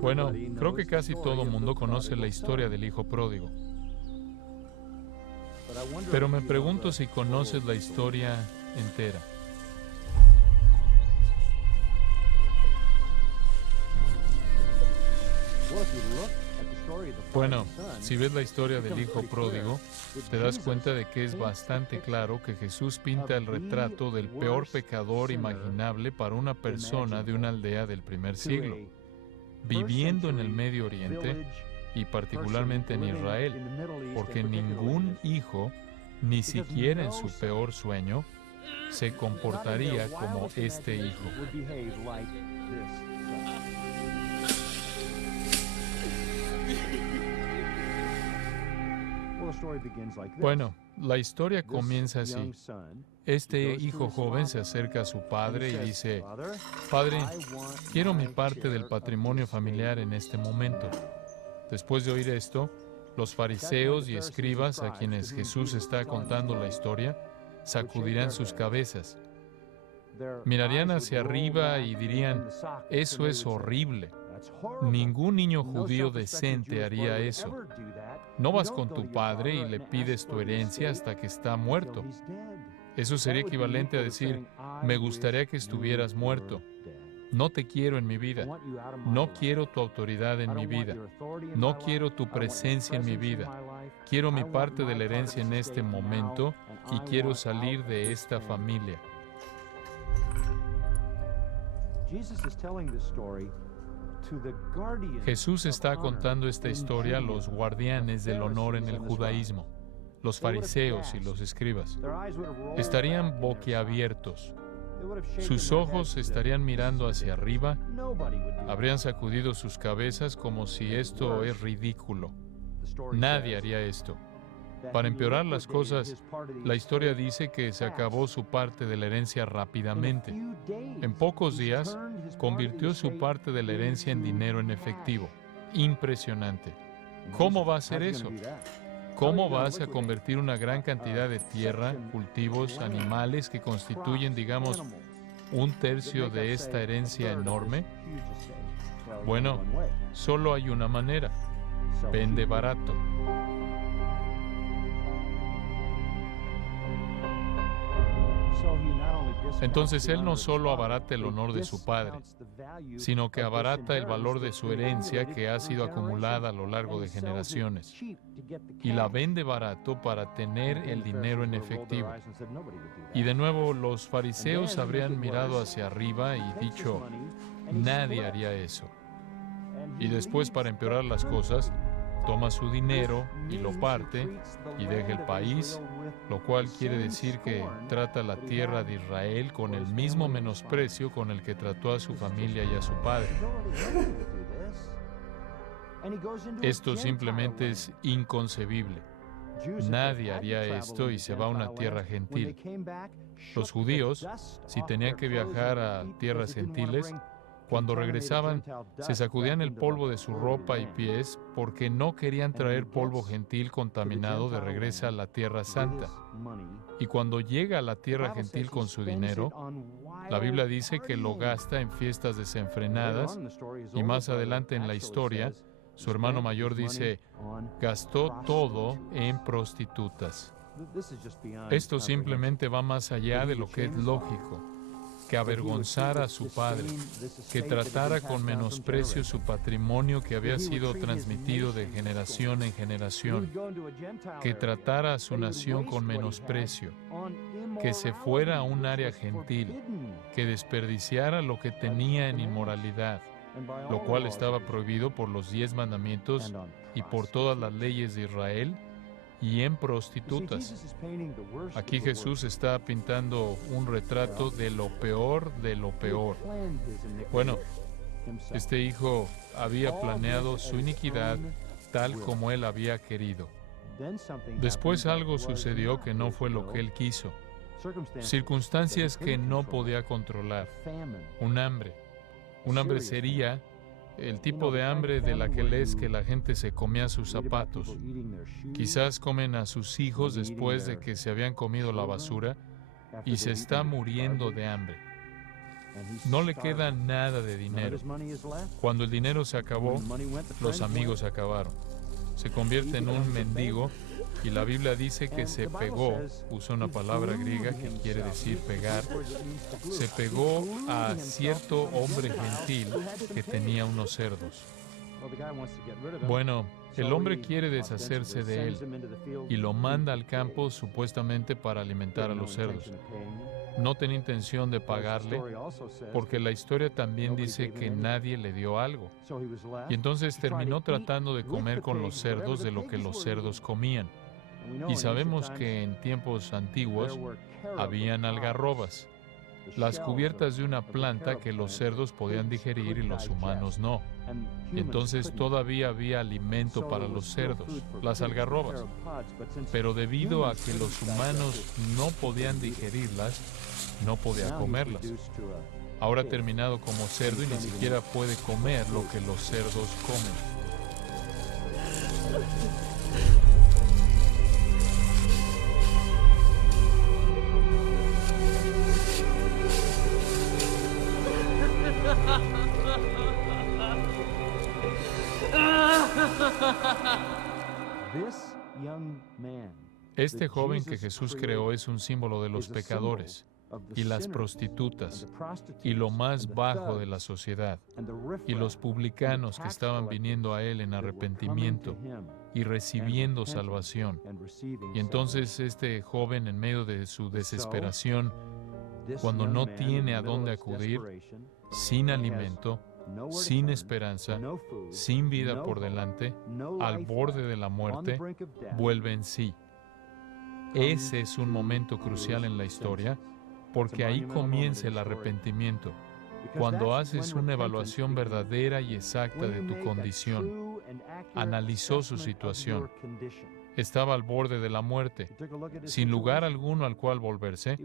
Bueno, creo que casi todo mundo conoce la historia del hijo pródigo. Pero me pregunto si conoces la historia entera. Bueno, si ves la historia del hijo pródigo, te das cuenta de que es bastante claro que Jesús pinta el retrato del peor pecador imaginable para una persona de una aldea del primer siglo, viviendo en el Medio Oriente y particularmente en Israel, porque ningún hijo, ni siquiera en su peor sueño, se comportaría como este hijo. Bueno, la historia comienza así. Este hijo joven se acerca a su padre y dice: «Padre, quiero mi parte del patrimonio familiar en este momento». Después de oír esto, los fariseos y escribas a quienes Jesús está contando la historia, sacudirán sus cabezas. Mirarían hacia arriba y dirían: «Eso es horrible. Ningún niño judío decente haría eso. No vas con tu padre y le pides tu herencia hasta que está muerto». Eso sería equivalente a decir: «Me gustaría que estuvieras muerto. No te quiero en mi vida. No quiero tu autoridad en mi vida. No quiero tu presencia en mi vida. Quiero mi parte de la herencia en este momento y quiero salir de esta familia». Jesús está contando esta historia a los guardianes del honor en el judaísmo, los fariseos y los escribas. Estarían boquiabiertos. Sus ojos estarían mirando hacia arriba, habrían sacudido sus cabezas como si esto es ridículo. Nadie haría esto. Para empeorar las cosas, la historia dice que se acabó su parte de la herencia rápidamente. En pocos días, convirtió su parte de la herencia en dinero en efectivo. Impresionante. ¿Cómo va a hacer eso? ¿Cómo vas a convertir una gran cantidad de tierra, cultivos, animales que constituyen, digamos, un tercio de esta herencia enorme? Bueno, solo hay una manera. Vende barato. Entonces él no solo abarata el honor de su padre, sino que abarata el valor de su herencia que ha sido acumulada a lo largo de generaciones, y la vende barato para tener el dinero en efectivo. Y de nuevo los fariseos habrían mirado hacia arriba y dicho: «Nadie haría eso». Y después, para empeorar las cosas, toma su dinero y lo parte y deja el país, lo cual quiere decir que trata la tierra de Israel con el mismo menosprecio con el que trató a su familia y a su padre. Esto simplemente es inconcebible. Nadie haría esto y se va a una tierra gentil. Los judíos, si tenían que viajar a tierras gentiles, cuando regresaban, se sacudían el polvo de su ropa y pies porque no querían traer polvo gentil contaminado de regreso a la tierra santa. Y cuando llega a la tierra gentil con su dinero, la Biblia dice que lo gasta en fiestas desenfrenadas, y más adelante en la historia, su hermano mayor dice: «Gastó todo en prostitutas». Esto simplemente va más allá de lo que es lógico. Que avergonzara a su padre, que tratara con menosprecio su patrimonio que había sido transmitido de generación en generación, que tratara a su nación con menosprecio, que se fuera a un área gentil, que desperdiciara lo que tenía en inmoralidad, lo cual estaba prohibido por los 10 mandamientos y por todas las leyes de Israel, y en prostitutas. Aquí Jesús está pintando un retrato de lo peor de lo peor. Bueno, este hijo había planeado su iniquidad tal como él había querido. Después algo sucedió que no fue lo que él quiso. Circunstancias que no podía controlar. Un hambre. Un hambre sería el tipo de hambre de la que lees que la gente se comía sus zapatos. Quizás comen a sus hijos después de que se habían comido la basura y se está muriendo de hambre. No le queda nada de dinero. Cuando el dinero se acabó, los amigos se acabaron. Se convierte en un mendigo y la Biblia dice que se pegó, usa una palabra griega que quiere decir pegar, se pegó a cierto hombre gentil que tenía unos cerdos. Bueno, el hombre quiere deshacerse de él y lo manda al campo supuestamente para alimentar a los cerdos. No tenía intención de pagarle, porque la historia también dice que nadie le dio algo. Y entonces terminó tratando de comer con los cerdos de lo que los cerdos comían. Y sabemos que en tiempos antiguos habían algarrobas, las cubiertas de una planta que los cerdos podían digerir y los humanos no. Y entonces todavía había alimento para los cerdos, las algarrobas. Pero debido a que los humanos no podían digerirlas, no podía comerlas. Ahora ha terminado como cerdo y ni siquiera puede comer lo que los cerdos comen. Este joven que Jesús creó es un símbolo de los pecadores y las prostitutas y lo más bajo de la sociedad y los publicanos que estaban viniendo a él en arrepentimiento y recibiendo salvación. Y entonces este joven, en medio de su desesperación, cuando no tiene a dónde acudir, sin alimento, sin esperanza, sin vida por delante, al borde de la muerte, vuelve en sí. Ese es un momento crucial en la historia, porque ahí comienza el arrepentimiento, cuando haces una evaluación verdadera y exacta de tu condición. Analizó su situación. Estaba al borde de la muerte, sin lugar alguno al cual volverse,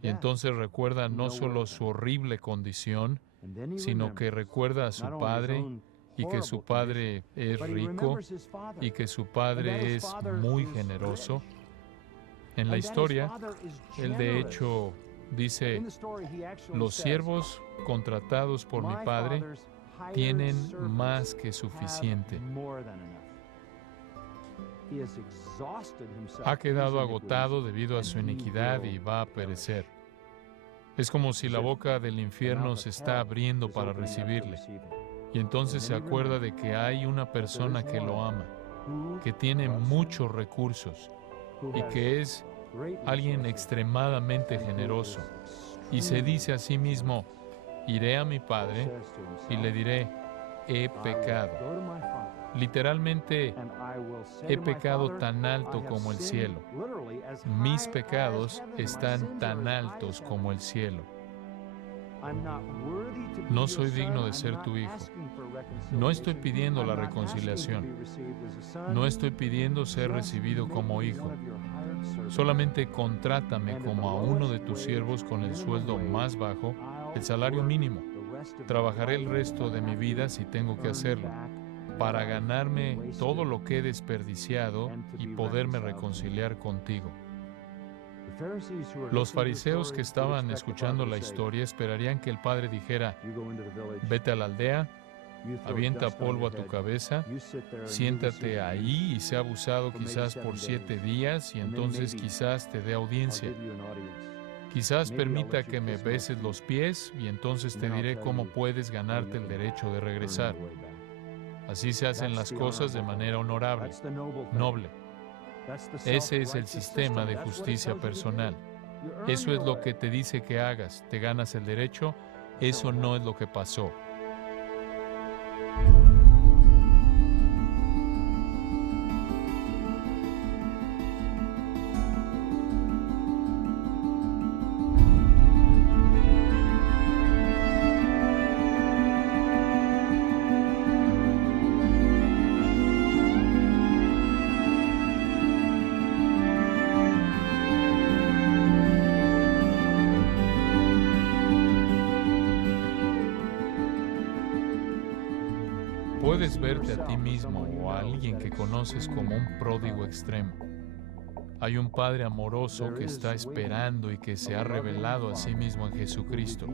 y entonces recuerda no solo su horrible condición, sino que recuerda a su padre, y que su padre es rico, y que su padre es muy generoso. En la historia, él de hecho dice, los siervos contratados por mi padre tienen más que suficiente. Ha quedado agotado debido a su iniquidad y va a perecer. Es como si la boca del infierno se está abriendo para recibirle. Y entonces se acuerda de que hay una persona que lo ama, que tiene muchos recursos y que es alguien extremadamente generoso. Y se dice a sí mismo, iré a mi padre y le diré, he pecado. Literalmente, he pecado tan alto como el cielo. Mis pecados están tan altos como el cielo. No soy digno de ser tu hijo. No estoy pidiendo la reconciliación. No estoy pidiendo ser recibido como hijo. Solamente contrátame como a uno de tus siervos con el sueldo más bajo, el salario mínimo. Trabajaré el resto de mi vida si tengo que hacerlo, para ganarme todo lo que he desperdiciado y poderme reconciliar contigo. Los fariseos que estaban escuchando la historia esperarían que el padre dijera, vete a la aldea, avienta polvo a tu cabeza, siéntate ahí y sea abusado quizás por 7 días y entonces quizás te dé audiencia. Quizás permita que me beses los pies y entonces te diré cómo puedes ganarte el derecho de regresar. Así se hacen las cosas de manera honorable, noble. Ese es el sistema de justicia personal. Eso es lo que te dice que hagas. ¿Te ganas el derecho? Eso no es lo que pasó. Puedes verte a ti mismo o a alguien que conoces como un pródigo extremo. Hay un Padre amoroso que está esperando y que se ha revelado a sí mismo en Jesucristo,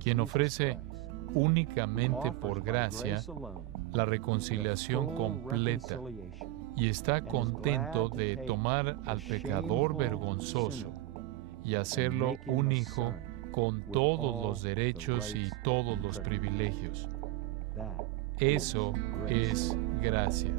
quien ofrece únicamente por gracia la reconciliación completa y está contento de tomar al pecador vergonzoso y hacerlo un hijo con todos los derechos y todos los privilegios. Eso es gracia.